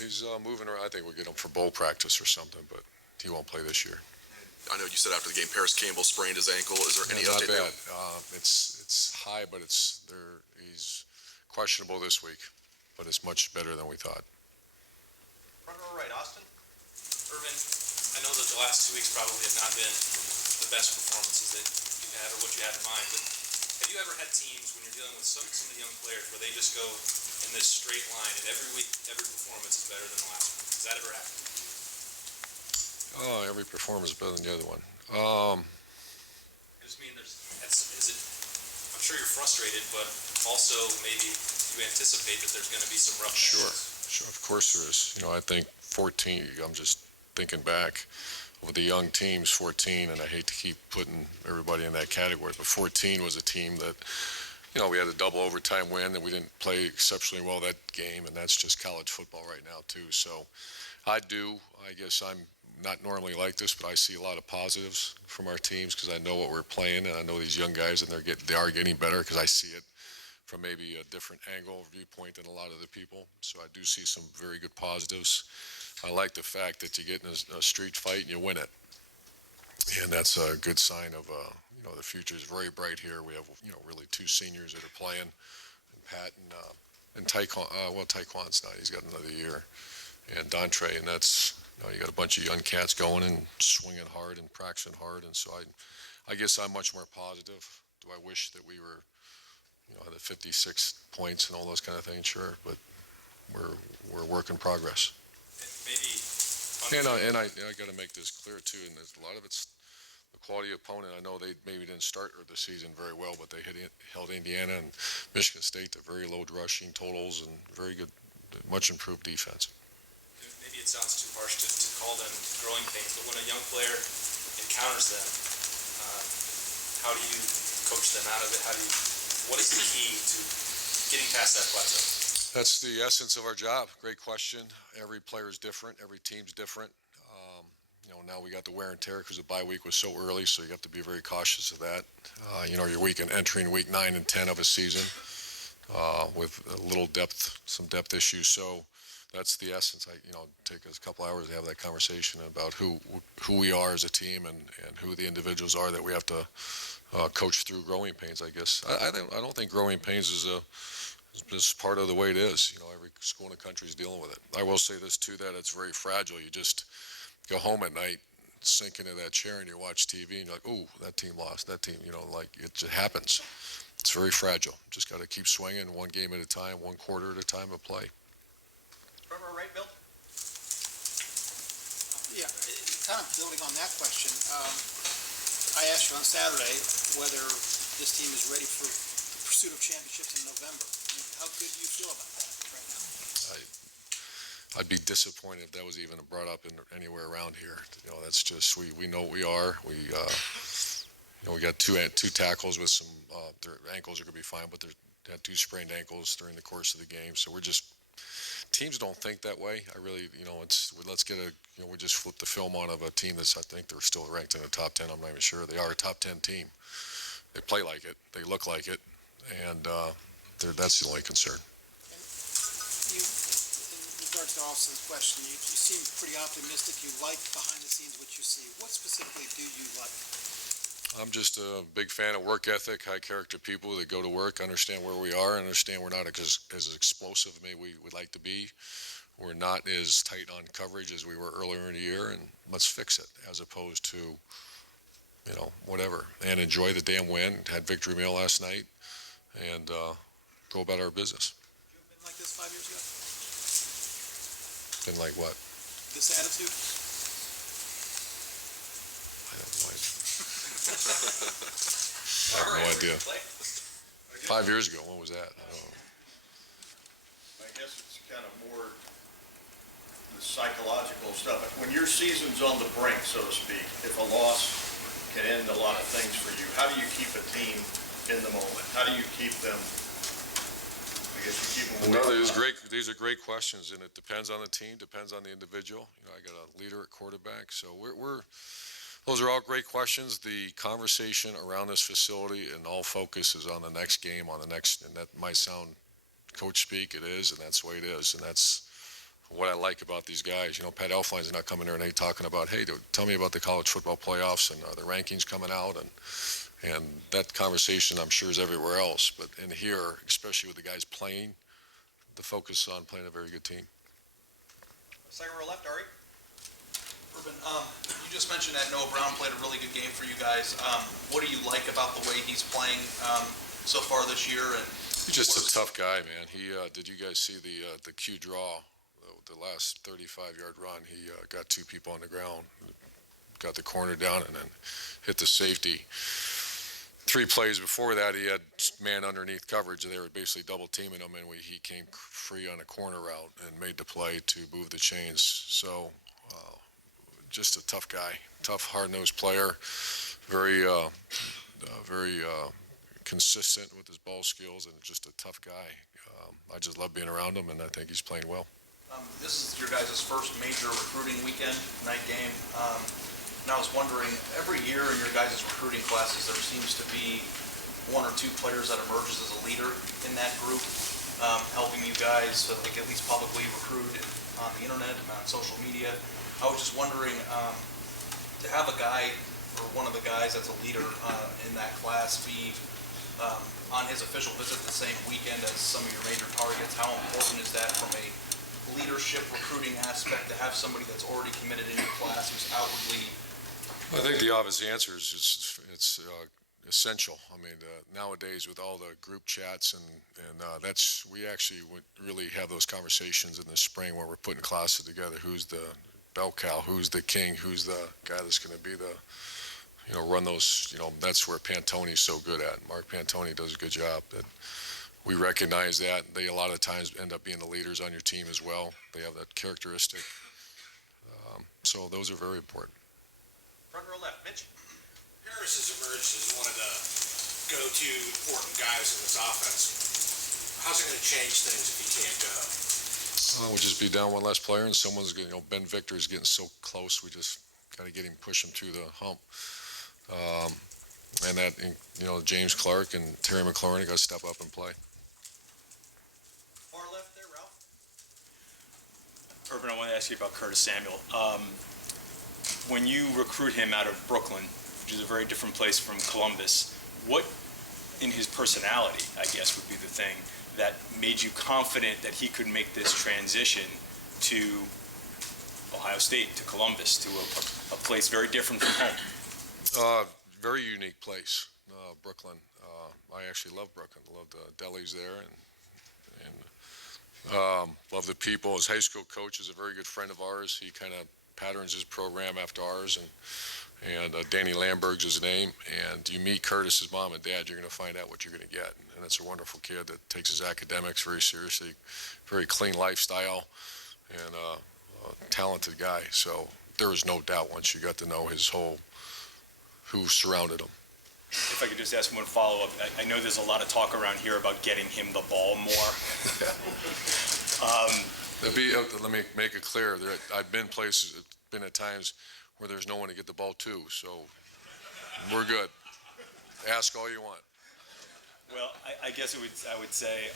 He's moving around. I think we'll get him for bowl practice or something, but he won't play this year. I know you said after the game, Paris Campbell sprained his ankle. Is there any update there? Not bad. It's high, but he's questionable this week, but it's much better than we thought. Front row right, Austin. Irvin, I know that the last 2 weeks probably have not been the best performances that you've had or what you had in mind, but have you ever had teams when you're dealing with some of the young players where they just go in this straight line and every week, every performance is better than the last one? Has that ever happened? Oh, every performance is better than the other one. I just mean, I'm sure you're frustrated, but also maybe you anticipate that there's going to be some rough patches. Sure, of course there is. I think 14, I'm just thinking back over the young teams, 14, and I hate to keep putting everybody in that category, but 14 was a team that, we had a double overtime win and we didn't play exceptionally well that game, and that's just college football right now too. So I guess I'm not normally like this, but I see a lot of positives from our teams because I know what we're playing and I know these young guys and they are getting better because I see it from maybe a different angle, viewpoint than a lot of the people. So I do see some very good positives. I like the fact that you get in a street fight and you win it. And that's a good sign of, the future is very bright here. We have, really two seniors that are playing, and Pat and Taekwon, Taekwon's not, he's got another year, and Dontre, and that's, you got a bunch of young cats going and swinging hard and practicing hard. And so I guess I'm much more positive. Do I wish that we were, the 56 points and all those kind of things? Sure, but we're a work in progress. Maybe. And I got to make this clear too. And there's a lot of it's the quality opponent. I know they maybe didn't start the season very well, but they held Indiana and Michigan State to very low rushing totals and very good, much improved defense. Maybe it sounds too harsh to call them growing pains, but when a young player encounters them, how do you coach them out of it? What is the key to getting past that plateau? That's the essence of our job. Great question. Every player is different. Every team's different. Now we got the wear and tear because the bye week was so early, so you have to be very cautious of that. You're entering week 9 and 10 of a season with a little depth, some depth issues. So that's the essence. Take us a couple hours to have that conversation about who we are as a team and who the individuals are that we have to coach through growing pains, I guess. I don't think growing pains is part of the way it is. Every school in the country is dealing with it. I will say this too, that it's very fragile. You just go home at night, sink into that chair and you watch TV and you're like, oh, that team lost, that team, it just happens. It's very fragile. Just got to keep swinging one game at a time, one quarter at a time of play. Front row right, Bill. Yeah, kind of building on that question, I asked you on Saturday whether this team is ready for the pursuit of championships in November. How good do you feel about that right now? I'd be disappointed if that was even brought up anywhere around here. That's just we know what we are. We got two tackles with some their ankles are going to be fine, but they had 2 sprained ankles during the course of the game. So teams don't think that way. I really, we just flipped the film on of a team I think they're still ranked in the top 10. I'm not even sure. They are a top 10 team. They play like it. They look like it. And that's the only concern. In regards to Austin's question, you seem pretty optimistic. You like behind the scenes what you see. What specifically do you like? I'm just a big fan of work ethic, high character people that go to work, understand where we are, understand we're not as explosive as maybe we would like to be. We're not as tight on coverage as we were earlier in the year, and let's fix it as opposed to, whatever. And enjoy the damn win. Had victory meal last night, and go about our business. Would you have been like this 5 years ago? Been like what? This attitude? I have no idea. I have no idea. 5 years ago, when was that? I don't know. I guess it's kind of more the psychological stuff. When your season's on the brink, so to speak, if a loss can end a lot of things for you, how do you keep a team in the moment? How do you keep them? I guess you keep them. No, these are great questions, and it depends on the team, depends on the individual. I got a leader at quarterback, so those are all great questions. The conversation around this facility and all focus is on the next game, and that might sound coach speak, it is, and that's the way it is, and that's what I like about these guys. Pat Elflein's not coming there and talking about, hey, tell me about the college football playoffs and the rankings coming out, and that conversation I'm sure is everywhere else. But in here, especially with the guys playing, the focus on playing a very good team. Second row left, Ari. Urban, you just mentioned that Noah Brown played a really good game for you guys. What do you like about the way he's playing so far this year? And He's just a tough guy, man. Did you guys see the Q draw, the last 35-yard run? He got two people on the ground, got the corner down, and then hit the safety. 3 plays before that, he had man underneath coverage. They were basically double teaming him, and he came free on a corner route and made the play to move the chains. So just a tough guy, tough, hard-nosed player, very consistent with his ball skills, and just a tough guy. I just love being around him, and I think he's playing well. this is your guys' first major recruiting weekend, night game. And I was wondering, every year in your guys' recruiting classes, there seems to be 1 or 2 players that emerges as a leader in that group, helping you guys, like at least publicly recruit on the internet and on social media. I was just wondering, to have a guy or one of the guys that's a leader in that class be on his official visit the same weekend as some of your major targets, how important is that from a leadership recruiting aspect to have somebody that's already committed in your class who's outwardly? I think the obvious answer is it's essential. I mean, nowadays with all the group chats and we actually would really have those conversations in the spring where we're putting classes together. Who's the bell cow? Who's the king? Who's the guy that's going to be the, run those, that's where Pantoni's so good at. Mark Pantoni does a good job. That we recognize that. They a lot of times end up being the leaders on your team as well. They have that characteristic. So those are very important. Front row left, Mitch. Harris has emerged as one of the go-to important guys in this offense. How's it going to change things if he can't go? We'll just be down one less player, and someone's going. Ben Victor is getting so close. We just got to push him through the hump. And that, James Clark and Terry McLaurin got to step up and play. Far left there, Ralph. Urban, I want to ask you about Curtis Samuel. When you recruit him out of Brooklyn, which is a very different place from Columbus, what in his personality, I guess, would be the thing that made you confident that he could make this transition to Ohio State, to Columbus, to a place very different from home? Very unique place, Brooklyn. I actually love Brooklyn. I love the delis there, and love the people. His high school coach is a very good friend of ours. He kind of patterns his program after ours, and Danny Lamberg's his name. And you meet Curtis's mom and dad, you're going to find out what you're going to get. And it's a wonderful kid that takes his academics very seriously, very clean lifestyle, and a talented guy. So there was no doubt once you got to know who surrounded him. If I could just ask one follow-up. I know there's a lot of talk around here about getting him the ball more. Let me make it clear that I've been at times where there's no one to get the ball to, so we're good. Ask all you want. Well, I guess I would say,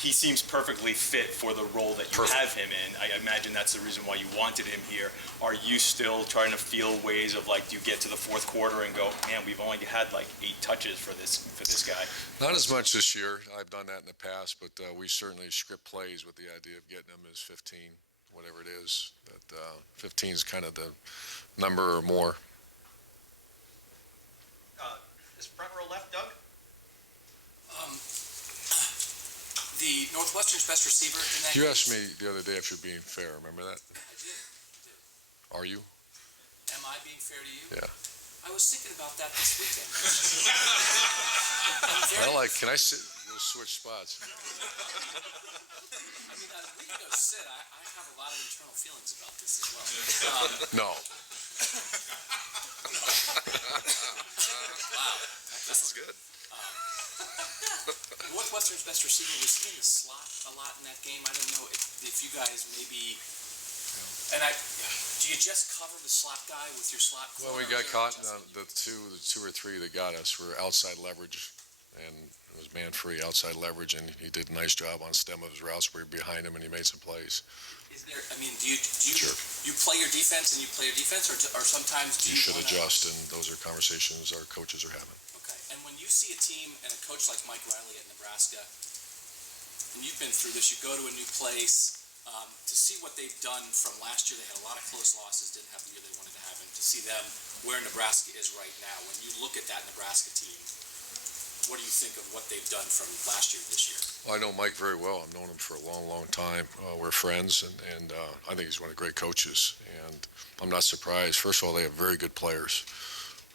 he seems perfectly fit for the role that you have him in. I imagine that's the reason why you wanted him here. Are you still trying to feel ways of, do you get to the fourth quarter and go, man, we've only had 8 touches for this guy? Not as much this year. I've done that in the past, but we certainly script plays with the idea of getting them as 15, whatever it is. But 15 is kind of the number or more. Is front row left, Doug? The Northwestern's best receiver in that You game. asked me the other day if you're being fair. Remember that? I did. Are you? Am I being fair to you? Yeah. I was thinking about that this weekend. Can I sit? We'll switch spots. I mean, we can go sit. I have a lot of internal feelings about this as well. No. Wow. This is good. Northwestern's best receiver, was he in the slot a lot in that game? I don't know if you guys maybe, do you just cover the slot guy with your slot corner? Well, we got caught in the two or three that got us were outside leverage, and It was man-free, outside leverage, and he did a nice job on stem of his routes. We were behind him, and he made some plays. Is there, I mean, do you, Sure. you play your defense and you play your defense, or sometimes do You you should wanna- adjust, and those are conversations our coaches are having. Okay, and when you see a team and a coach like Mike Riley at Nebraska, and you've been through this, you go to a new place, to see what they've done from last year, they had a lot of close losses, didn't have the year they wanted to have, and to see them where Nebraska is right now, when you look at that Nebraska team, what do you think of what they've done from last year to this year? Well, I know Mike very well. I've known him for a long, long time. We're friends, and I think he's one of the great coaches, and I'm not surprised. First of all, they have very good players,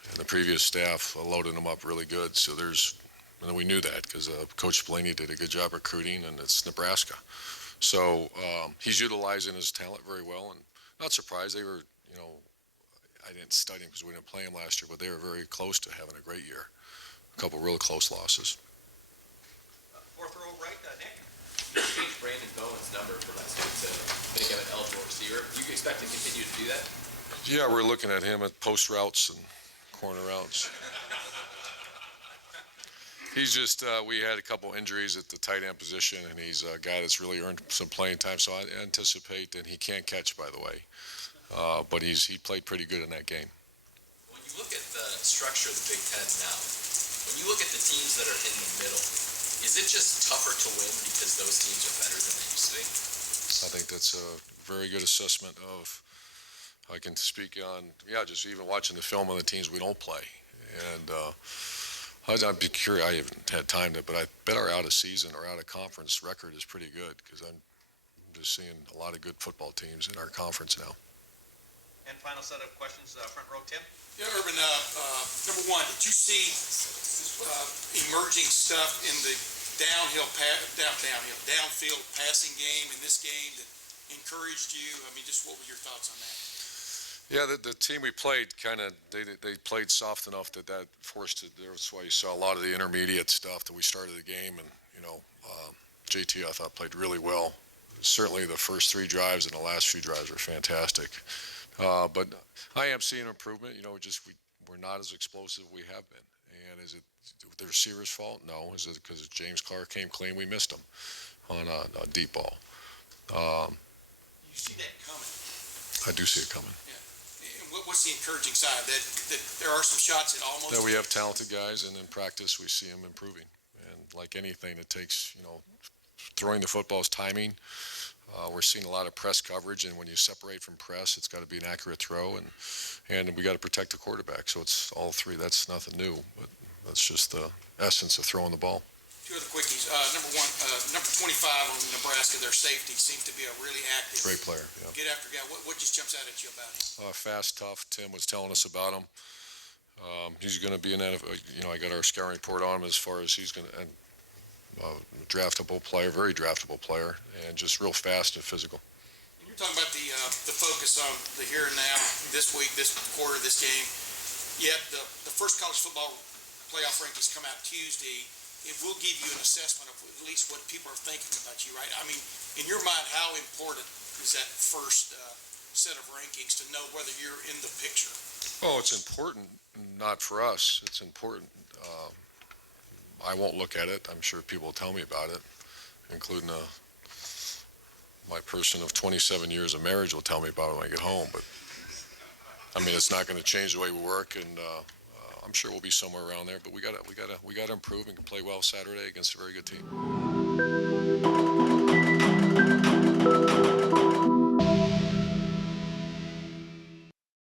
and the previous staff loaded them up really good, so and we knew that because Coach Blaney did a good job recruiting, and it's Nebraska. So he's utilizing his talent very well, and not surprised. They were, I didn't study him because we didn't play him last year, but they were very close to having a great year. A couple real close losses. Fourth row right, Nick. You changed Brandon Bowen's number for last week to make him an eligible receiver. Do you expect to continue to do that? Yeah, we're looking at him at post routes and corner routes. He's just, we had a couple injuries at the tight end position, and he's a guy that's really earned some playing time, so I anticipate, and he can't catch, by the way, but he played pretty good in that game. When you look at the structure of the Big Ten now, when you look at the teams that are in the middle, is it just tougher to win because those teams are better than they used to be? I think that's a very good assessment of, I can speak on, just even watching the film on the teams we don't play. And I'd be curious, I haven't had time to, but I bet our out of season or out of conference record is pretty good because I'm just seeing a lot of good football teams in our conference now. And final set of questions, front row, Tim. Yeah, Urban, number one, did you see emerging stuff in the downfield passing game in this game that encouraged you? I mean, just what were your thoughts on that? Yeah, the team we played they played soft enough that forced it. That's why you saw a lot of the intermediate stuff that we started the game, and JT I thought played really well. Certainly the first 3 drives and the last few drives were fantastic. But I am seeing improvement. We're not as explosive as we have been. And is it the receiver's fault? No. Is it because James Clark came clean? We missed him on a deep ball. You see that coming. I do see it coming. What's the encouraging side? That there are some shots that almost... That we have talented guys, and in practice we see them improving. And like anything, it takes, throwing the football is timing. We're seeing a lot of press coverage, and when you separate from press, it's got to be an accurate throw, and we got to protect the quarterback. So it's all 3. That's nothing new, but that's just the essence of throwing the ball. 2 other quickies. Number one, number 25 on Nebraska, their safety seems to be a really active... Great player, yeah. Get after guy. What just jumps out at you about him? Fast, tough. Tim was telling us about him. He's going to be I got our scouting report on him as far as he's going to, draftable player, very draftable player, and just real fast and physical. And you're talking about the focus on the here and now, this week, this quarter, this game. Yet the first college football playoff rankings come out Tuesday. It will give you an assessment of at least what people are thinking about you, right? I mean, in your mind, how important is that first set of rankings to know whether you're in the picture? Oh, it's important, not for us. It's important. I won't look at it. I'm sure people will tell me about it, including my person of 27 years of marriage will tell me about it when I get home. But I mean, it's not going to change the way we work, and I'm sure we'll be somewhere around there. But we got to improve and play well Saturday against a very good team.